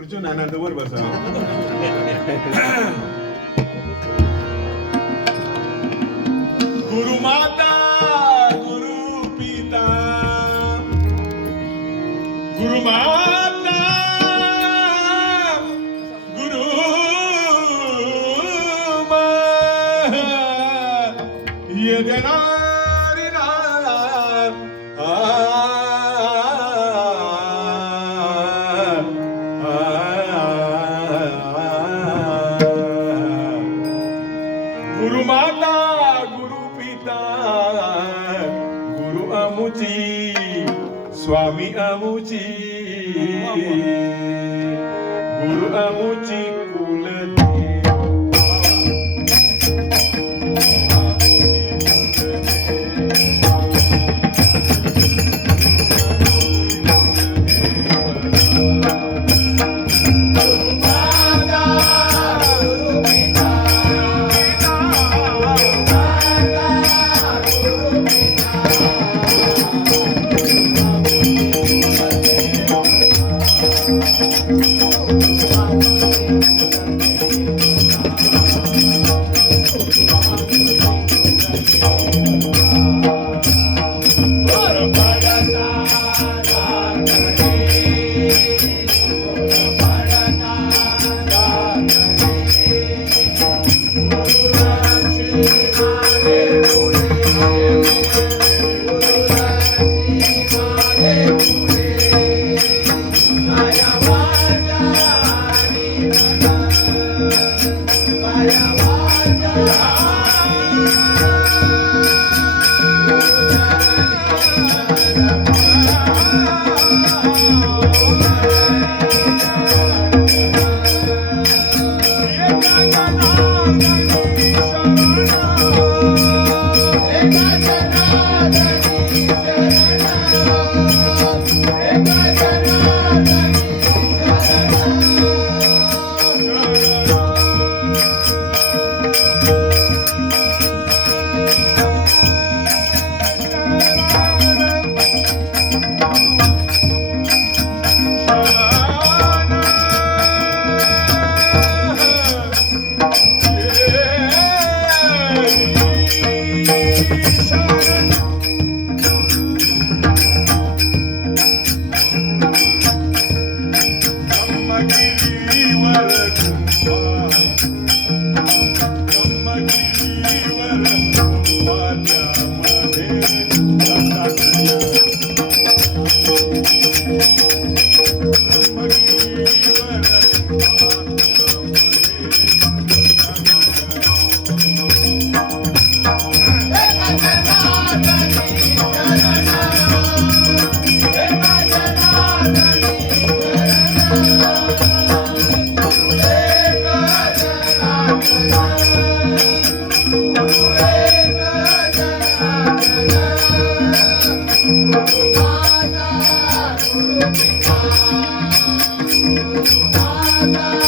खुर्चून आनंदवर बसा गुरु माता गुरु पिता गुरु माता You're स्वामी अमुची गुरु अमुची कुल Yeah. Thank